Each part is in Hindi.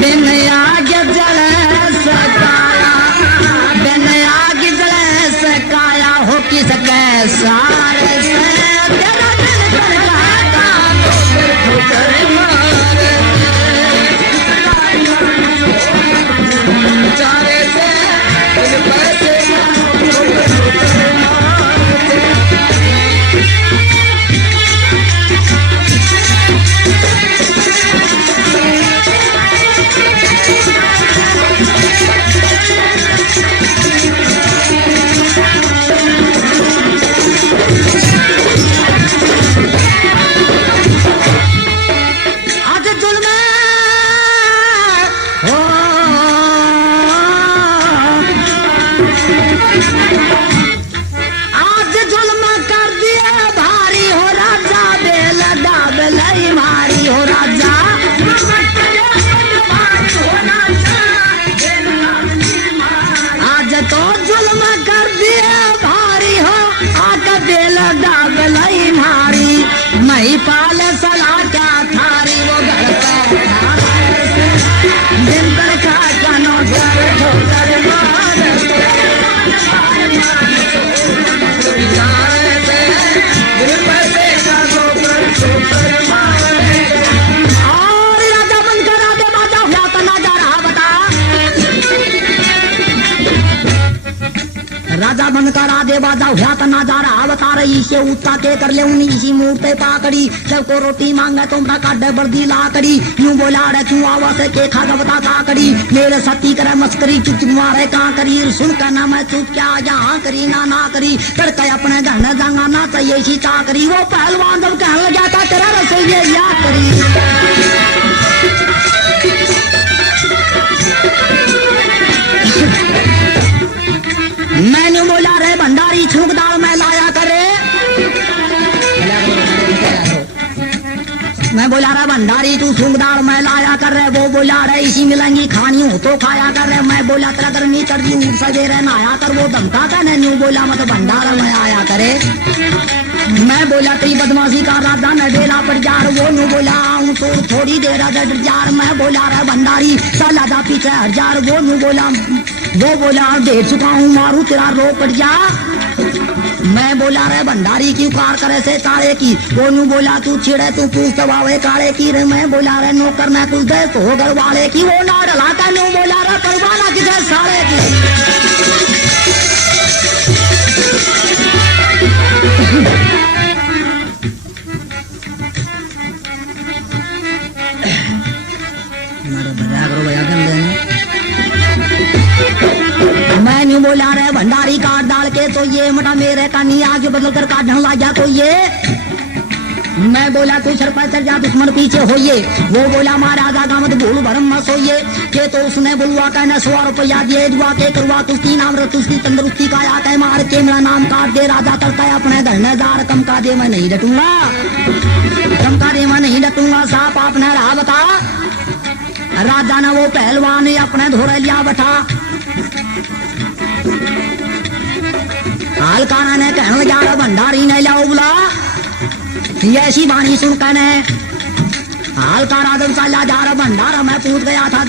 बिन आग जले सकाया, बिन आग जले सकाया हो किस सारे से तेरा दिल कर लागा ठोकर मारे सारे से दिल पैसे आज जुल्म कर दिए भारी हो राजा बेल दाबलई मारी हो राजा आज तो जुल्म कर दिए भारी हो आका बेल दाबलई मारी मई पाल सला क्या थारी वो घर पर दिन पर खा कानो घर ठोकर मार और राजा बनकर आगे बाजा हुआ तो नजारा बता, राजा बनकर आगे बाजा हुआ तो नजारा बता रही से उठा के कर ले उन्हीं इसी मूर्ते पाकड़ी सबको रोटी मांगे तुमरा काटे बर्दी लाकड़ी क्यों बोला रे क्यों आवाज के खागा बता काकड़ी मेरे सती करे मस्करी चुप मारे कहाँ करी सुन कर ना मैं चुप क्या यहाँ करी ना करी करके अपने घर में जाना ना चाहिए इसी चाकरी वो पहलवान जब कहने लगा था तेरा रसोई या करी मैंने बोला रे भंडारी छूक दाल में लाया करे मैं बोला रहा भंडारी तू छूक दाल में लाया कर रहे वो बोला रहे इसी मिलेंगी खानी हो तो खाया कर रहे मैं बोला तेरा गर्मी कर दी उठ सवेरे नहाया कर वो धमका था ने न्यू बोला मैं तो भंडारा में आया करे मैं बोला तेरी बदमाशी का राधा न डेरा पर जार वो न्यू बोला आऊं तो थोड़ी देर जार मैं बोला रहा भंडारी चल आजा पीछे हजार वो न्यू बोला दे चुका हूँ मारू तेरा रो पड़ जा मैं बोला रे भंडारी की कार करे से काले की वो न्यू बोला तू छिड़े तू पूछ दबावे काले की रे मैं बोला रे नौकर मैं कुछ दे तो घर वाले की वो ना डलाता न्यू बोला रे परवाना किधर सारे की मैं न्यू बोला रे भंडारी काट डाल के तो ये मटा मेरे का नहीं आगे बदल कर काटने लगा तो ये मैं बोला तू सर पर चढ़ जा दुश्मन पीछे होइए वो बोला महाराजा का मत भूल भरम मत सोइए के तो उसने बुलवा कहना 100 रुपया दिए दुआ के करवा तुस्ती नाम रतुस्ती तंदुरुस्ती का या कह मार के मेरा नाम काट दे राजा करता है अपने घर में जार कम का दे मैं नहीं डटूंगा कम का दे मैं नहीं डटूंगा साहब आपने रहा बता राजा ने वो पहलवान ने अपने धोरे लिया बैठा हालकाना ने कहने जा रहा भंडारी ने लाओ बुला ऐसी बानी सुन कहने हालकाना जब चला जा रहा भंडारा मैं पूछ गया था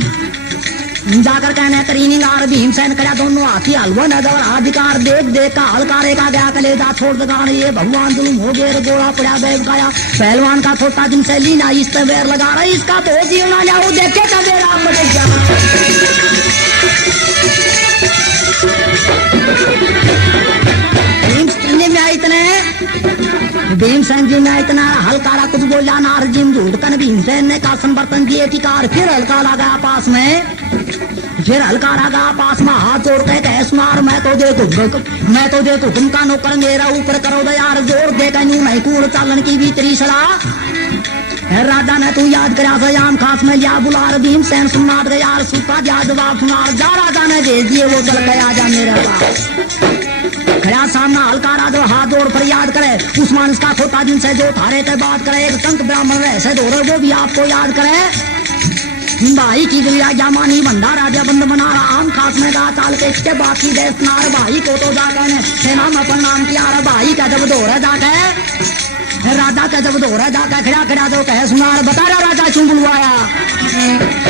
जाकर कहने करीनिंगार भीमसेन करा दोनों हाथी हलवा नजर अधिकार देख देख का हलकारे का गया कलेजा छोड़ दगा ये भगवान जुलूम हो गए गोला पड़ा बैग गाया पहलवान का छोटा जिनसे लीना इस तवेर लगा रहा इसका तो जीवना जाओ देखे का बेरा पड़े जा भीमसेन जी ने इतना हल्कारा कुछ बोला ना अर्जुन झूठ कर भीमसेन ने कासन बर्तन दिए टिकार फिर हल्का लगा पास में फिर हल्का लगा पास में हाथ जोड़ के कह सुनार मैं तो देखो तुमका नौकर मेरा ऊपर करो यार जोर दे कहीं नहीं कूड़ चालन की भी तेरी सलाह राजा ने तू याद करा सयाम खास में लिया बुलार भीमसेन सुनार गया सुता जा जवाब सुनार जा राजा ने भेज दिए वो चल गया जा मेरे पास खड़ा सामना हल्का राजा हाथ जोड़ पर याद करे उस्मान इसका छोटा जिनसे जो थारे के बात करे एक संत ब्राह्मण ऐसे दौड़े वो भी आपको याद करे भाई की दुनिया जामानी भंडार राजा बंद बना रहा आम खास में गा चाल के इसके बाकी देश नार भाई को तो जा कहने सेना में अपन नाम किया भाई का जब दौड़े जा कहे राजा का जब दोहरा जाकर खड़ा खड़ा तो कहे सुनार बता रहा राजा क्यों बुलवाया,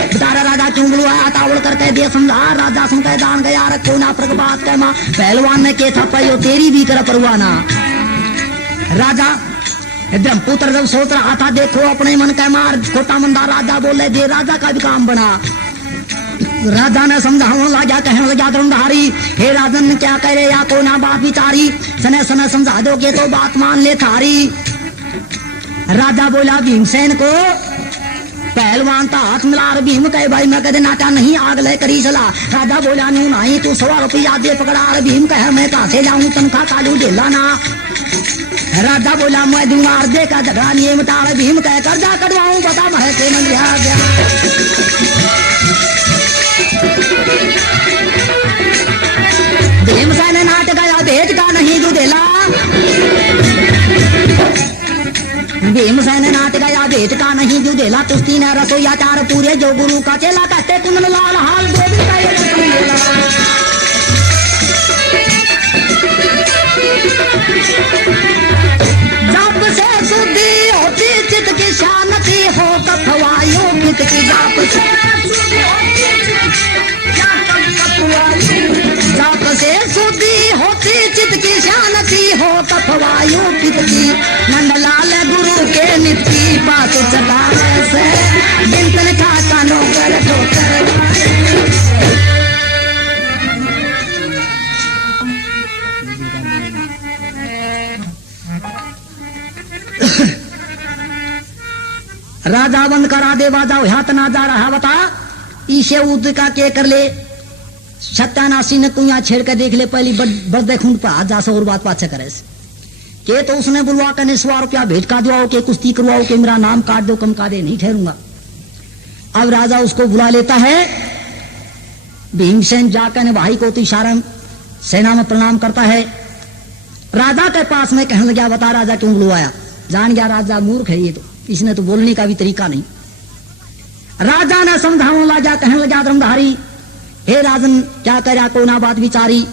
बता रहा राजा क्यों बुलवाया, तावड़ करके दे समझा। राजा सुन के जान गया रखो ना प्रग बात कह मां, पहलवान ने के था पाई तेरी भी कर परवाना। राजा ब्रह्मपुत्र जब सोच रहा था देखो अपने मन के मार खोटा मंदा, राजा बोले दे राजा का भी काम बना। राजा ने समझाने लगा कहने लगा धर्मधारी हे राजन क्या करे या को ना बात विचारी, सने सने समझा दोगे तो बात मान ले थारी। राजा बोला भीमसेन को पहलवान था हाथ मिला रहा, भीम कहे भाई मैं कदे नाटा नहीं आग ले करी चला। राजा बोला नहीं नहीं तू 100 रुपया दे पकड़ा। भीम कहे मैं कहा से जाऊं तनखा कालू ढेला ना। राजा बोला मैं दूंगा अर्धे का झगड़ा नहीं मिटा। भीम कहे कर्जा कटवाऊं बता भरे के मन गया। भीमसेन ने नाट गया भेज का नहीं दुधेला, भीमसेन ने नाट गया भेज का नहीं दुधेला। कुश्ती ने रसोईया चार पूरे जो गुरु का चेला, कहते कुंदन लाल हाल गोभी का जब से शुद्धि होती चित की शांति हो कथवायो चित की जाप से जाप से शुद्धि होती चित की शांति हो कथवायो चित की। नंदलाल गुरु के नित्य बात चला से बिंतन का कानों कर ठोकर। राजा बंद करा दे बाजा हाथ ना जा रहा बता ईसे उद का के कर ले। सत्यानाशी ने कुया छेड़ के देख ले पहली बड़े खून पर हाथ जा और बात पाछे करे के तो उसने बुलवा कर 100 रुपया भेज का दो के कुश्ती करवाओ के मेरा नाम काट दो कम का दे नहीं ठहरूंगा। अब राजा उसको बुला लेता है। भीमसेन जाकर भाई को तो इशारा सेना में प्रणाम करता है। राजा के पास में कहने लगा बता राजा क्यों बुलवाया। जान गया राजा मूर्ख है ये तो, इसने तो बोलने का भी तरीका नहीं। राजा ने समझाने लगा कहने लगा धर्मधारी हे राजन क्या करा को ना बात विचारी,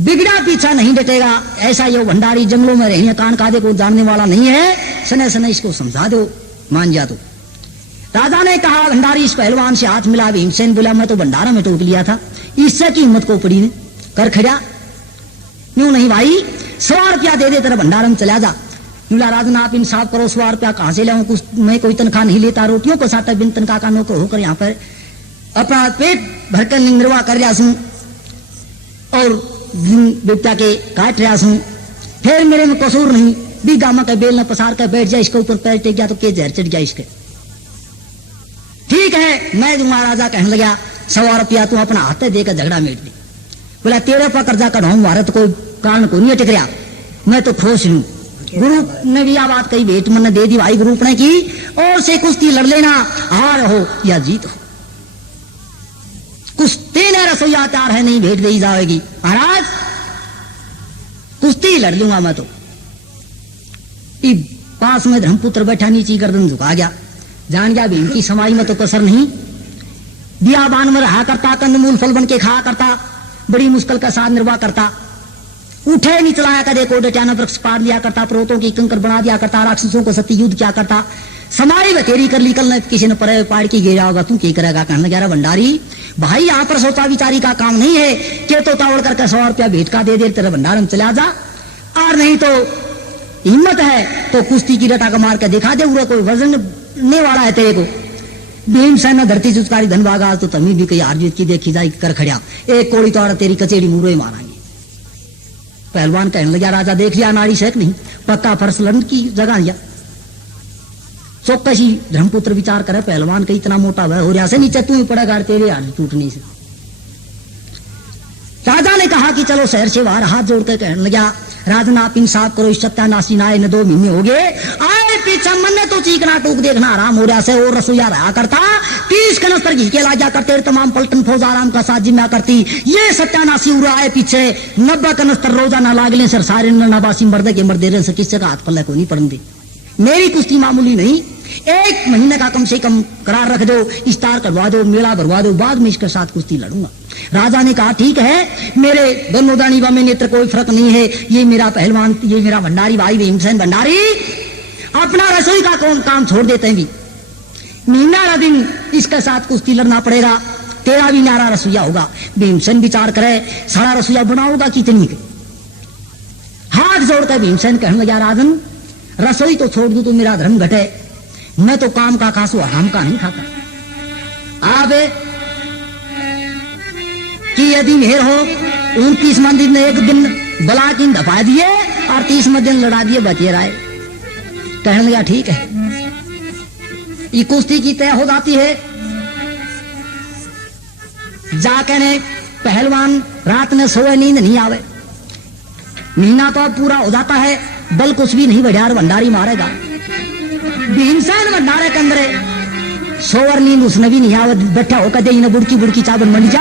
बिगड़ा पीछा नहीं डटेगा। ऐसा ये भंडारी जंगलों में रहने कान कादे को जानने वाला नहीं है, सने सने इसको समझा दो मान जा दो। राजा ने कहा भंडारी इस पहलवान से हाथ मिला। भीमसेन बोला मैं तो भंडारा में टोक लिया था, इससे की हिम्मत को पड़ी ने कर खड़ा क्यों नहीं भाई 100 रुपया दे दे तेरा भंडारा में चला जा। बोला राजन आप इंसाफ करो 100 रुपया कहां से लाऊं, कुछ मैं कोई तनख्वाह नहीं लेता, रोटियों को साटा बिन तनख्वाह का नौकर होकर यहाँ पर अपना पेट भरकर निर्वाह कर रहा हूं और बेटा के काट रहा हूं। फिर मेरे में कसूर नहीं, बीघा में बेल न पसार कर बैठ जाए, इसके ऊपर पैर टेक गया तो के जहर चढ़ गया इसके। ठीक है मैं दूंगा। राजा कहने लगा 100 रुपया तू अपना हाथ देकर झगड़ा मेट दे। बोला तेरे पर कर्जा कढ़ाऊं भारत कोई कारण को नहीं टिक रहा, मैं तो खुश हूं। गुरु ने भी यह बात कही भेंट मन दे दी भाई गुरु ने की और से कुश्ती लड़ लेना, हार हो या जीत हो। कुश्ती ने रसोईया चार है नहीं भेंट दी जाएगी महाराज, कुश्ती लड़ लूंगा मैं तो। पास में धर्मपुत्र बैठा नीचे गर्दन झुका गया, जान गया भीम की समाई में तो कसर नहीं। बियाबान में रहा करता, कंदमूल फल बन के खाया करता, बड़ी मुश्किल का साथ निर्वाह करता। उठे नहीं चलाया कदे को डटाना वृक्ष पार दिया करता, पर्वतों की कंकर बना दिया करता, राक्षसों को सत्य युद्ध क्या करता। समाई बतेरी कर ली कल किसी ने पर पाड़ की गिरा होगा तू क्या करेगा। कहने लगा भंडारी भाई यहाँ पर सोचा विचारी का काम नहीं है कि तो तावड़ करके 100 रुपया भेंट का दे दे तेरे भंडार में चला जा, और नहीं तो हिम्मत है तो कुश्ती की रटा का मार के दिखा दे, पूरा कोई वजन नहीं वाला है तेरे को। भीमसेन ने धरती चुचकारी धन भागा तो तमी भी कई हार जीत की देखी जाए कर खड़ा, एक कोड़ी तो तेरी कचेड़ी मुरो मारांगे। पहलवान कहने लगा राजा देख लिया नाड़ी शेक नहीं, पक्का फर्श लड़न की जगह लिया। चौकसी धर्मपुत्र विचार करे पहलवान का इतना मोटा वह हो रहा से नीचे तू ही पड़ेगा तेरे हाथ टूटने से। राजा ने कहा कि चलो शहर से बाहर हाथ जोड़ कर कहने लगा राजन आप इंसाफ करो, इस सत्यानाशी नाए ने 2 महीने हो गए आए पीछे मन ने तो चीकना टूक देखना आराम हो रहा से और रसोईया रहा करता, 30 कनस्तर घी के लाजा करते, तमाम पलटन फौज आराम का साथ जिम्मा करती। ये सत्यानाशी उड़ा है पीछे 90 कनस्तर रोजाना लागले सर सारे नबासी मर्दे के मर्दे रहे किससे का हाथ पल्ले को नहीं पड़न दे। मेरी कुश्ती मामूली नहीं, 1 महीने का कम से कम करार रख दो, इस्तार करवा दो, मेला भरवा दो, बाद में इसके साथ कुश्ती लड़ूंगा। राजा ने कहा ठीक है, मेरे दोनों दानिवा में नेत्र कोई फर्क नहीं है, ये मेरा पहलवान, ये मेरा भंडारी भाई भीमसेन भंडारी, अपना रसोई का काम छोड़ देते हैं भी, महीना दिन इसके साथ कुश्ती लड़ना पड़ेगा, तेरा भी नारा रसोईया होगा। भीमसेन विचार करे सारा रसोईया बनाओगा कितनी के, हाथ जोड़कर भीमसेन कहने लगा राजन रसोई तो छोड़ दूं तो मेरा धर्म घटे, मैं तो काम का खासू हराम का नहीं खाता। आप कि यदि मेहर हो 29 मंदिर ने एक दिन बला की दफा दिए और 30 दिन लड़ा दिए बचे राय। कहने लगा ठीक है, ये कुश्ती की तय हो जाती है। जाके ने पहलवान रात में सोए, नींद नहीं आवे, महीना तो पूरा हो जाता है, बल कुछ भी नहीं बढ़िया, भंडारी मारेगा। भीमसेन भंडारे के अंदर सोवर नींद उसने भी नहीं आवे, बैठा होकर दे इन्हें बुड़की बुड़की चावल मंडी जा,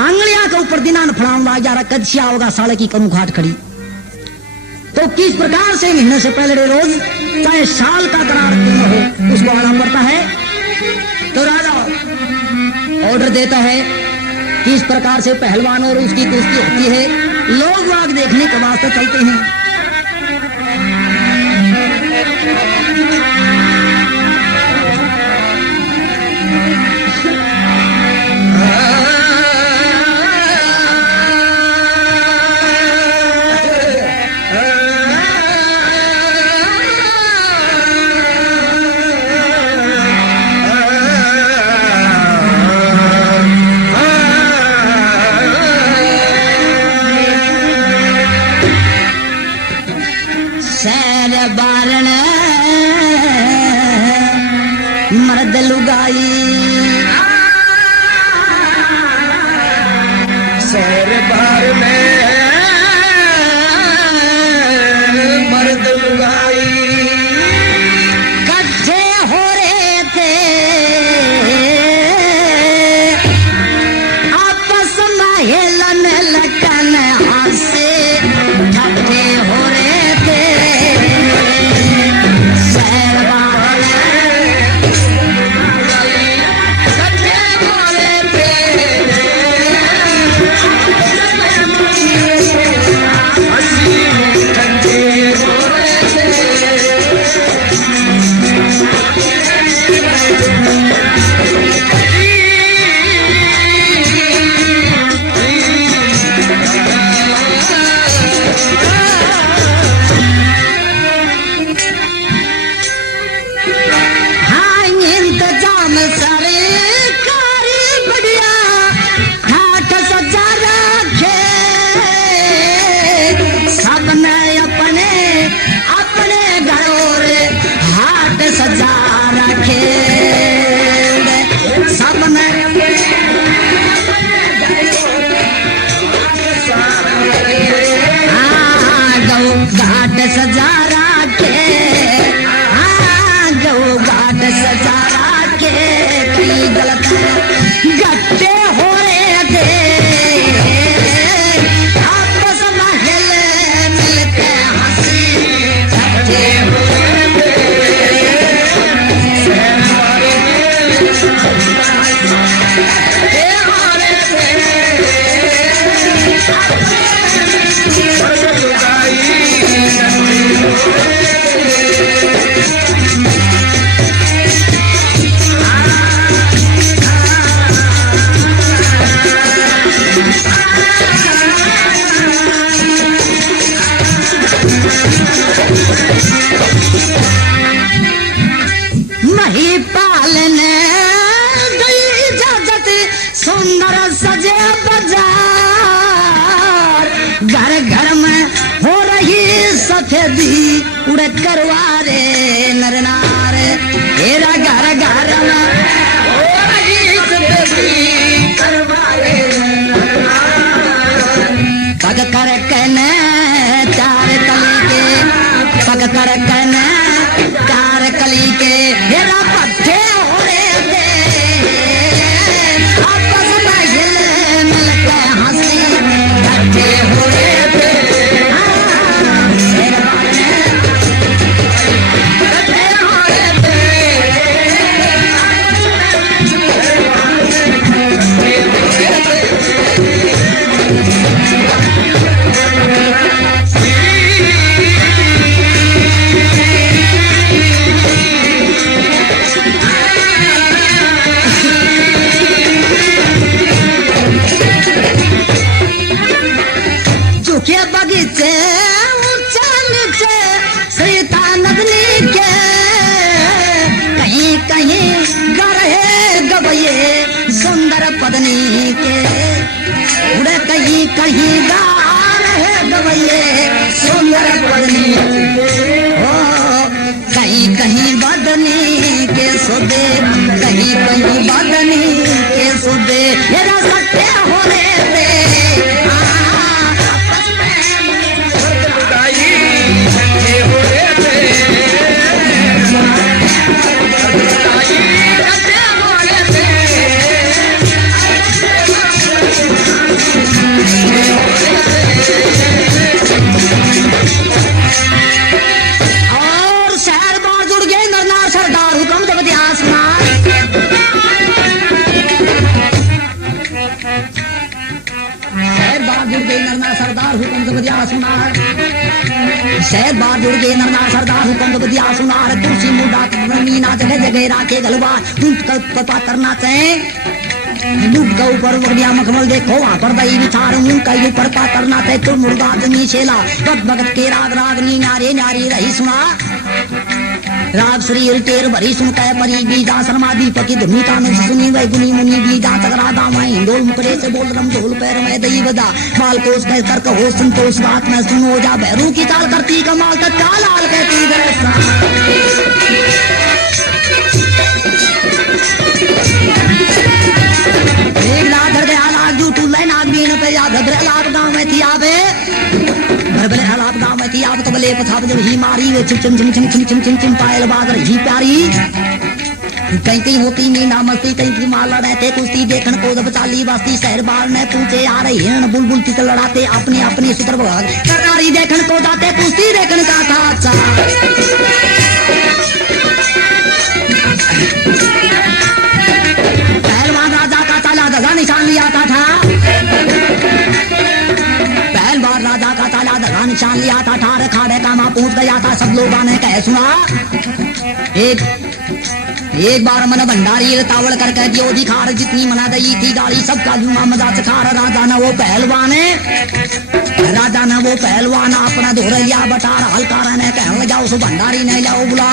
आंगलियां के ऊपर दिनान फड़ाऊंगा, यार कदसिया होगा साले की करूं खाट खड़ी। तो किस प्रकार से महीने से पहले रोज चाहे साल का करार क्यों न हो उसको आना पड़ता है। तो राजा ऑर्डर देता है कि इस प्रकार से पहलवान और उसकी कुश्ती होती है, लोग वाग देखने के वास्ते चलते हैं। मर्द लुगाई शहर बार में मर्द लुगाई कच्चे हो रहे थे आपस में हेलन लटन हासे, कच्चे हो रहे थे शहर बार सजा राखे, हाँ गौ घाट सजा राखे, कई गलत गट्टे हो रहे थे आपस में हिले मिलके हंसी, गट्टे हो रहे थे महिपाल ने दी इजाजत, सुंदर सजे बाजार, घर घर में हो रही सफेदी, उड़ करवारे नर नार, तेरा घर घर में हो रही सफेदी, करवारे नर नार, पग कर कहने चार कली के, पग कर कहने चार कली के, हेरा पट्टे हो रहे थे आपस में हिले मिलके हंसी, पट्टे हो रहे थे हाँ, कहीं गा रहे गवैये सुंदर बदनी ओ कहीं कहीं बदनी के सुदे कहीं कहीं बदनी के सुदे ये सत्य होने दे सरदार हुक्म तो बदिया सुनार शहर बार जुड़ गए नरना सरदार हुक्म तो बदिया सुनार तुलसी मुंडा मीना जगह जगह राखे गलवा टूट कपा करना चाहे लुट का ऊपर बढ़िया मखमल देखो वहाँ पर दही विचार उनका ऊपर पा करना चाहे तो मुर्गा जमी शेला भगत भगत के राग रागनी नारे नारी रही सुना राग शरीर टेर भरी सुन कह परी बीजा शर्मा दीपकी धुनी कानून सुनी वही गुनी मुनि बीजा चकरा दामा हिंदोल मुकरे से बोल रम ढोल पैर में दही बजा माल कोस कह तर्क हो संतोष बात में सुनो जा भैरू की चाल करती कमाल तक चाल आल कहती एक लाख धर गया लाख जू टू लाइन आदमी पे याद भद्र लाख गाँव में थी आवे भरबले हालात गाँव में थी आप तो बले पछाप जब ही मारी वे चिम चिम चिम चिम चिम चिम चिम चिम पायल बादर ही प्यारी कहीं कहीं होती नींदा मस्ती कहीं की माला रहते कुश्ती देखन को जब चाली बस्ती शहर बार ने पूछे आ रही हिरण बुलबुल की लड़ाते अपने अपने सुतर भगाग सरकारी देखन को जाते कुश्ती देखन का था अच्छा पहलवान राजा का ताला दगा निशान लिया था राजा का ताला दगा निशान लिया था ठार खाड़े का मां पूछ गया था सब लोगों ने कह सुना एक बार मन भंडारी तावड़ करके दियो दिखार जितनी मना दई थी गाड़ी सबका जुमा मजा चखार राजा न वो पहलवान अपना धोर लिया बटार हलकारा ने कहने जाओ सो भंडारी ने जाओ बुला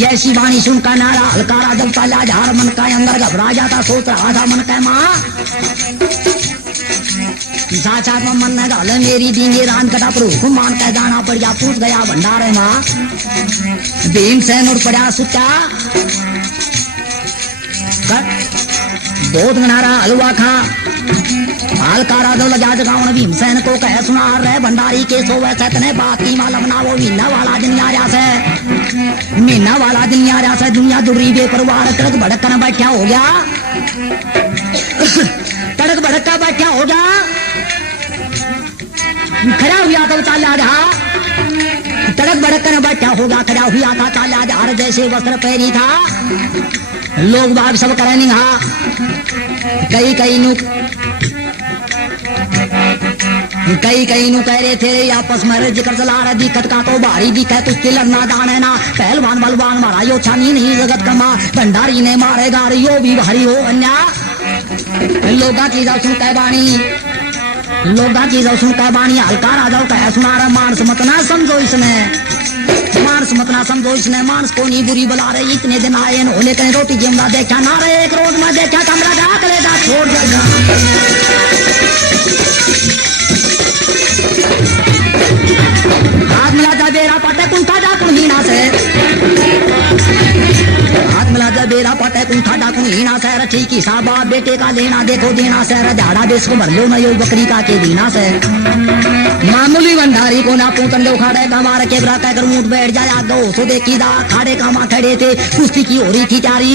ये शिवानी सुन का नारा हलकारा जब ताला झार मन का अंदर घबरा जाता सोच रहा था मन का माँ साक्षात में मन न गाले मेरी दींगे रान कटा पर हुकुम मान के जाना पड़ जा पूछ गया भंडारे माँ भीमसेन और पड़ा सुचा बहुत नारा हलवा खा हलकारा दो लगा जगावन भीमसेन को कह सुना रहे भंडारी के सोवे सतने बाकी मालूम ना वो महीना वाला दिन आ रहा से दुनिया जुड़ी बेपरवाह तड़क भड़क बैठा हो गया तड़क भड़का बैठा हो गया खड़ा हुआ तो चाला रहा तड़क भड़क कर बैठा होगा खड़ा हुआ था चाला जहार जैसे वस्त्र पहनी था लोग बाग सब करेंगे कई कई नु कह रहे थे आपस में जिक्र चला रहा दिक्कत का तो भारी दिक्कत कुछ लड़ना जाने ना पहलवान बलवान मारा यो छानी नहीं जगत कमा भंडारी ने मारेगा यो भी भारी हो अन्या लोगा की जाओ सुन कहबानी हल्का राजाओ कह सुना रहा मानस मत ना समझो इसने मानस को नहीं बुरी बुला रहे इतने दिन आए होने कहीं रोटी जिंदा देखा ना रहे एक रोज में देखा कमरा जा कलेजा छोड़ देगा हाथ मिला जा बेरा पाटे कुंठा जा कुहीना से हाथ मिला जा बेरा पाटे कुंठा जा कुहीना से रठी की साबा बेटे का लेना देखो देना से झाड़ा बेस को भर लो ना यो बकरी का के दीना से मामूली भंडारी को ना पूतन लो खाड़े का मार के बरा कहकर ऊँट बैठ जाया दो सो देखी दा खाड़े का माँ खड़े थे कुश्ती की हो रही थी त्यारी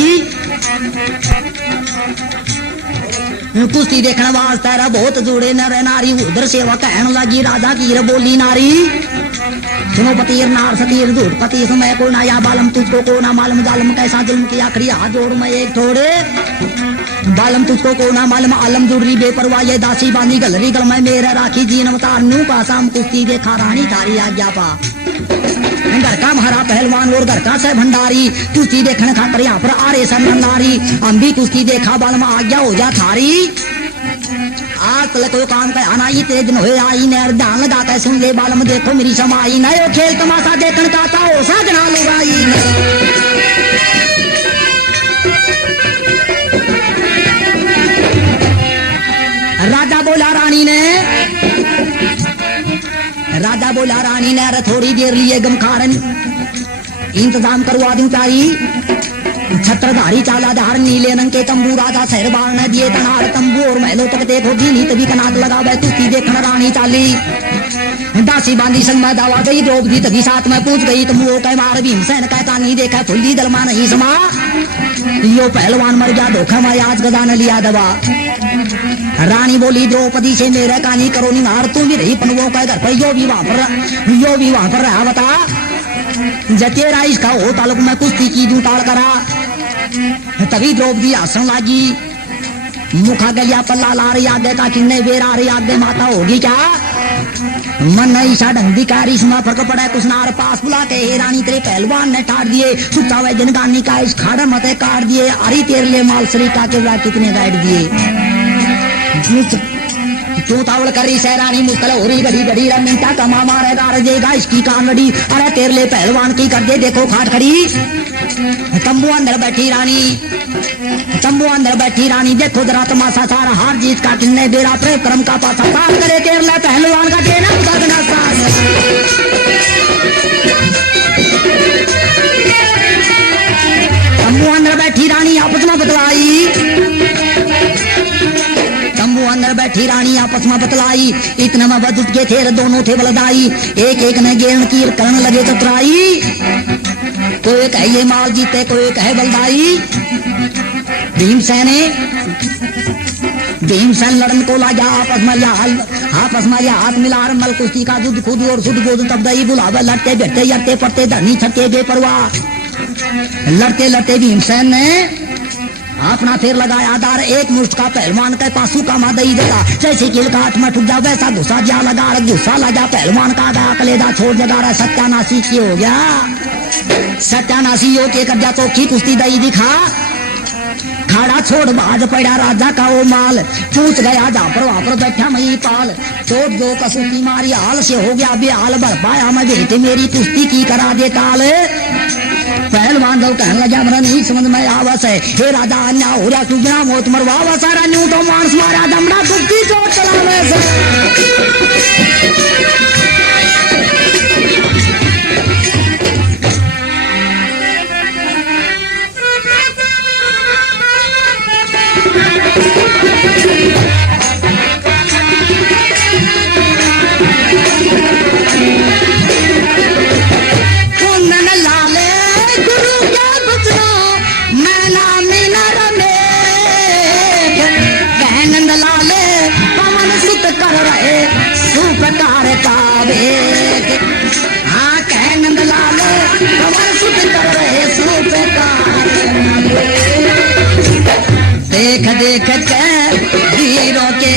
कुश्ती देखने वास्ते रा बहुत जोड़े नर नारी उधर सेवा कहने लगी राजा की बोली नारी सुनो पतीर नार सतीर झूठ पति समय को ना या बालम तुझको को ना मालूम जालम कैसा जुल्म की आखिरी हाथ जोड़ में एक थोड़े बालम तुझको को ना मालूम आलम जुड़ी बेपरवाह ये दासी बांधी गलरी गल में मेरा राखी जीन अवतार नू का शाम कुश्ती देखा रानी थारी आज्ञा पा घर का महारा पहलवान और घर का से भंडारी कुश्ती देखने खातर यहाँ पर आ रहे सब नारी हम भी कुश्ती देखा बालम आज्ञा हो जा थारी आज तक कोई काम का आना ही तेरे दिन हुए आई नर ध्यान लगाता है सुन ले बालम देखो मेरी समाई नयो खेल तमाशा देखने का था हो साजना लुगाई राजा बोला रानी द्रोपदी ने अरे थोड़ी देर लिए गम खारन इंतजाम करवा दूं प्यारी छत्रधारी चाला धार नीले रंग के तंबू राजा सहरबार ने दिए तनार तंबू और महलों तक देखो दीनी तभी कनाक लगा बै कुश्ती देखना रानी चाली दासी बांधी संग में दावा गई द्रौपदी तभी साथ में पूछ गई तुम वो कह मार भीमसेन कह कहानी देखा फुल्ली दलमा नहीं समा यो पहलवान मर गया धोखा में आज गदा न लिया दवा रानी बोली द्रौपदी से मेरे कहानी करो निहार तू भी रही पनवों का घर पर यो भी वहां पर रहा बता जतेरा इसका हो तालुक में कुश्ती की दूं ताड़ करा तभी द्रौपदी आसन लागी मुखा गलिया पल्ला ला रही आगे का किन्ने बेर आ रही आगे माता होगी क्या मन ईशा ढंगी कारी इसमें फर्क पड़ा कुछ नार पास बुला के हे रानी तेरे पहलवान ने ठाड़ दिए सुता हुए जनगानी का इस खाड़ा मते काट दिए अरे तेरे ले माल सरी का के कितने गाइड दिए क्यों तावल कर रही सहरानी मुश्किल हो रही घड़ी घड़ी मिनटा कमा मारेगा रजेगा इसकी कान लड़ी अरे तेरे ले पहलवान की कर दे देखो खाट खड़ी तंबू अंदर बैठी रानी देखो जरा तमाशा सारा हार जीत का किन्ने बेरा प्रेम क्रम का पासा पार करे केरला पहलवान का देना तंबू अंदर बैठी रानी आपस में बतलाई इतना में बदुत के थे दोनों थे बलदाई एक एक ने गेंद की करने लगे चतुराई कोई कहे ये माल जीते कोई कहे बलदाई भीमसेन लड़न को लगा आपस में हाथ मिला मल कुश्ती का दूध खुद और सुध गोद तब दही बुलावे लड़ते बैठते यड़ते पड़ते धनी छटके बेपरवाह लड़ते लड़ते भीमसेन ने अपना फिर लगाया दार एक मुष्ट का पहलवान के पासू का मादई देगा जैसे किल काट में ठुक जा वैसा गुस्सा जा लगा गुस्सा लगा पहलवान का गा कलेदा छोड़ जगा रहा सत्यानाशी की हो गया सत्यानाशी हो के कर जा चौकी कुश्ती दई दिखा खाड़ा छोड़ बाज पड़ा राजा का वो माल पूछ गया जा पर वहां पर बैठा मई पाल चोट जो कसौटी मारी हाल से हो गया बेहाल भर पाया मैं बेटे मेरी कुश्ती की करा दे काल पहलवान जब कहने लगा मेरा नहीं समझ में आवस है हे राजा अन्या हो रहा तू बिना मौत मरवा सारा न्यू तो मांस मारा दमड़ा कुश्ती चोट चलावे से देख देख के वीरों के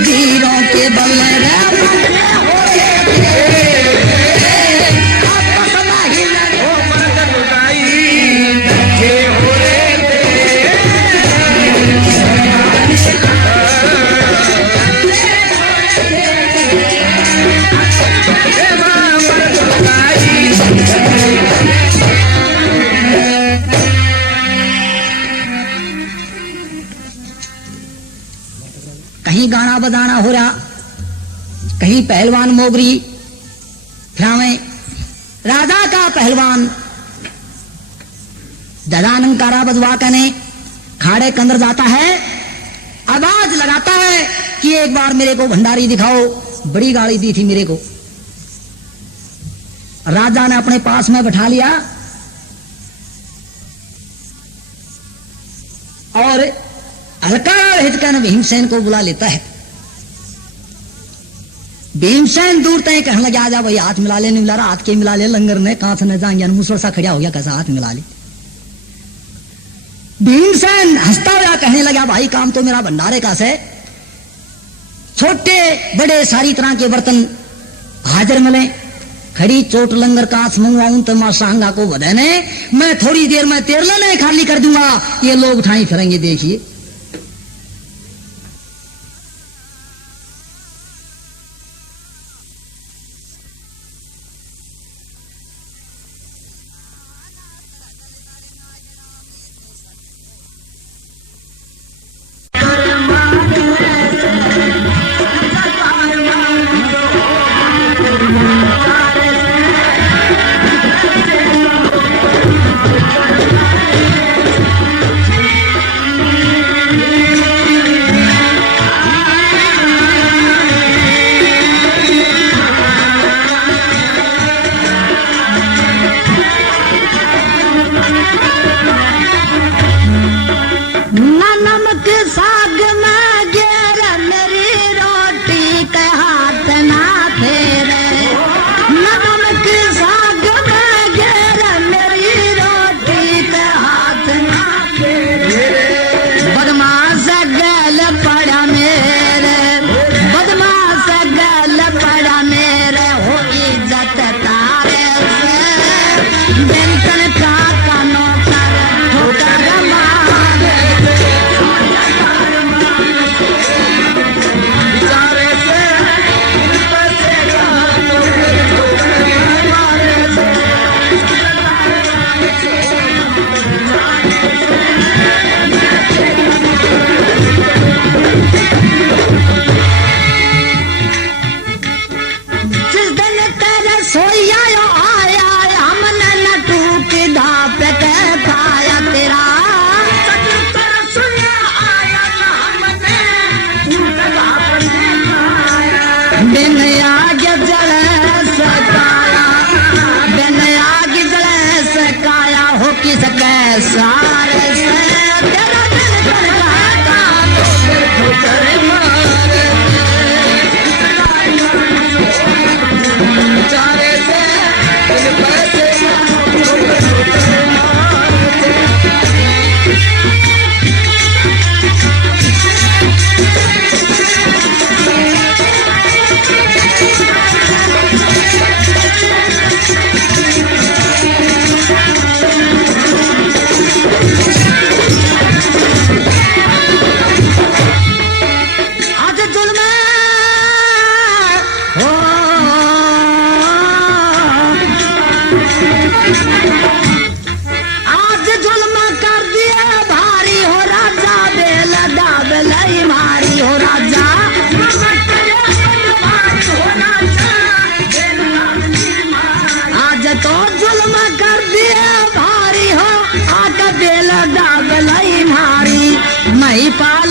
वीरों के बल कहीं गाना बजाना हो रहा कहीं पहलवान मोगरी फिरावे राजा का पहलवान ददानंकारा बजवा कने खाड़े के अंदर जाता है आवाज लगाता है कि एक बार मेरे को भंडारी दिखाओ बड़ी गाड़ी दी थी मेरे को राजा ने अपने पास में बैठा लिया और हल्का हिचकन भीमसेन को बुला लेता है भीमसेन दूर तय कहने लगा आ जा भाई हाथ मिला ले नहीं मिला रहा हाथ के मिला ले लंगर ने कहां से न जाएंगे मुसर सा खड़ा हो गया कैसा हाथ मिला ले भीमसेन हंसता हुआ कहने लगा भाई काम तो मेरा भंडारे का से छोटे बड़े सारी तरह के बर्तन हाजिर मिले खड़ी चोट लंगर कांच मंगवाऊं तो मां सांगा को बधाने मैं थोड़ी देर में तेरला नहीं खाली कर दूंगा ये लोग उठाई फिरेंगे देखिए नहीं पास